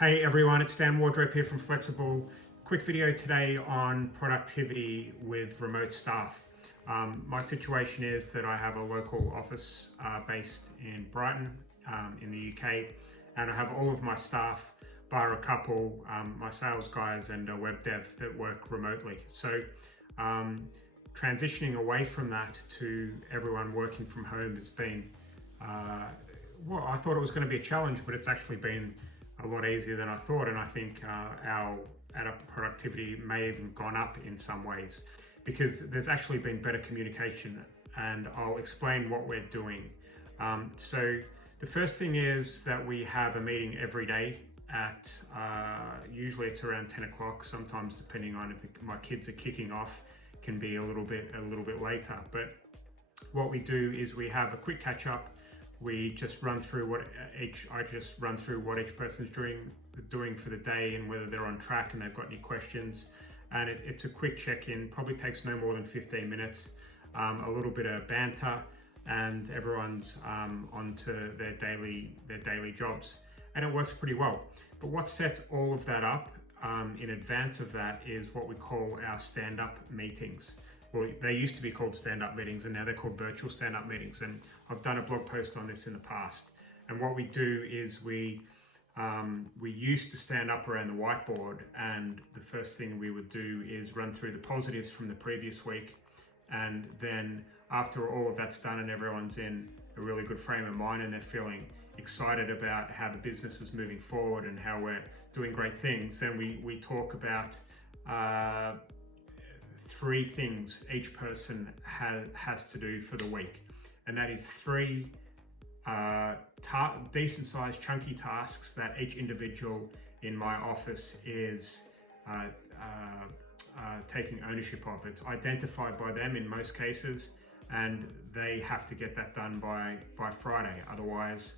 Hey everyone, it's Dan Wardrope here from Flexxable. Quick video today on productivity with remote staff. My situation is that I have a local office based in Brighton in the UK, and I have all of my staff, bar a couple, my sales guys and a web dev that work remotely. So transitioning away from that to everyone working from home has been, well, I thought it was going to be a challenge, but it's actually been a lot easier than I thought, and I think our productivity may have even gone up in some ways because there's actually been better communication, and I'll explain what we're doing. So the first thing is that we have a meeting every day at usually it's around 10 o'clock, sometimes depending on if my kids are kicking off, can be a little bit later. But what we do is we have a quick catch up. We just run through what each person's doing for the day and whether they're on track and they've got any questions. And it's a quick check-in, probably takes no more than 15 minutes, a little bit of banter, and everyone's onto their daily jobs. And it works pretty well. But what sets all of that up in advance of that is what we call our stand-up meetings. Well, they used to be called stand-up meetings, and now they're called virtual stand-up meetings. And I've done a blog post on this in the past. And what we do is we used to stand up around the whiteboard, and the first thing we would do is run through the positives from the previous week. And then after all of that's done and everyone's in a really good frame of mind and they're feeling excited about how the business is moving forward and how we're doing great things, then we talk about three things each person has to do for the week, and that is three decent sized chunky tasks that each individual in my office is taking ownership of. It's identified by them in most cases, and they have to get that done by Friday. Otherwise,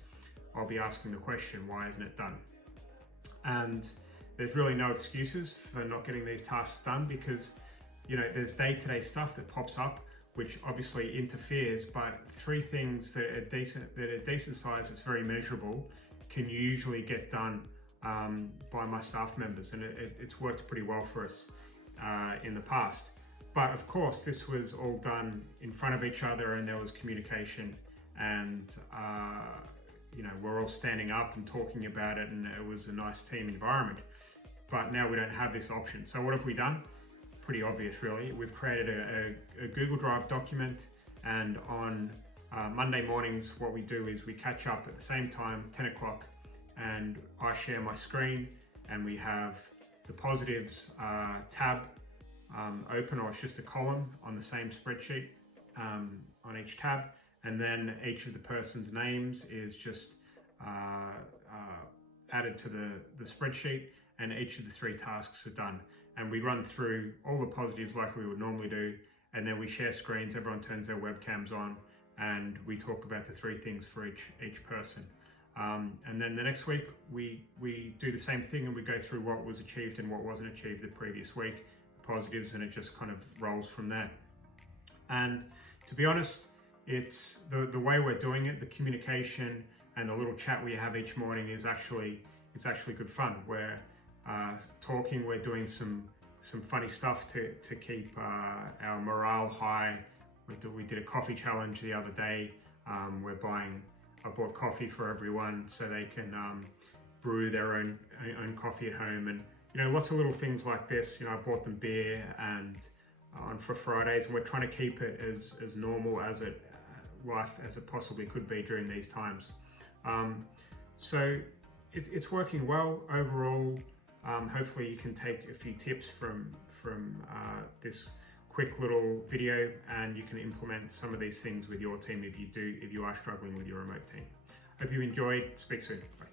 I'll be asking the question, why isn't it done? And there's really no excuses for not getting these tasks done, because there's day-to-day stuff that pops up which obviously interferes, but three things that are decent size, it's very measurable, can usually get done by my staff members, and it's worked pretty well for us in the past. But of course, this was all done in front of each other, and there was communication, and we're all standing up and talking about it, and it was a nice team environment. But now we don't have this option. So what have we done? Pretty obvious, really. We've created a Google Drive document, and on Monday mornings, what we do is we catch up at the same time, 10 o'clock, and I share my screen, and we have the positives tab open, or it's just a column on the same spreadsheet on each tab, and then each of the person's names is just added to the spreadsheet, and each of the three tasks are done. And we run through all the positives like we would normally do, and then we share screens, everyone turns their webcams on, and we talk about the three things for each person. And then the next week, we do the same thing, and we go through what was achieved and what wasn't achieved the previous week, positives, and it just kind of rolls from there. And to be honest, it's the way we're doing it, the communication and the little chat we have each morning is actually good fun. We're talking, we're doing some funny stuff to keep our morale high. We did a coffee challenge the other day. I bought coffee for everyone so they can brew their own coffee at home, and lots of little things like this. I bought them beer and for Fridays, and we're trying to keep it as normal as life as it possibly could be during these times. So it's working well overall. Hopefully you can take a few tips from this quick little video, and you can implement some of these things with your team if you are struggling with your remote team. Hope you enjoyed. Speak soon. Bye.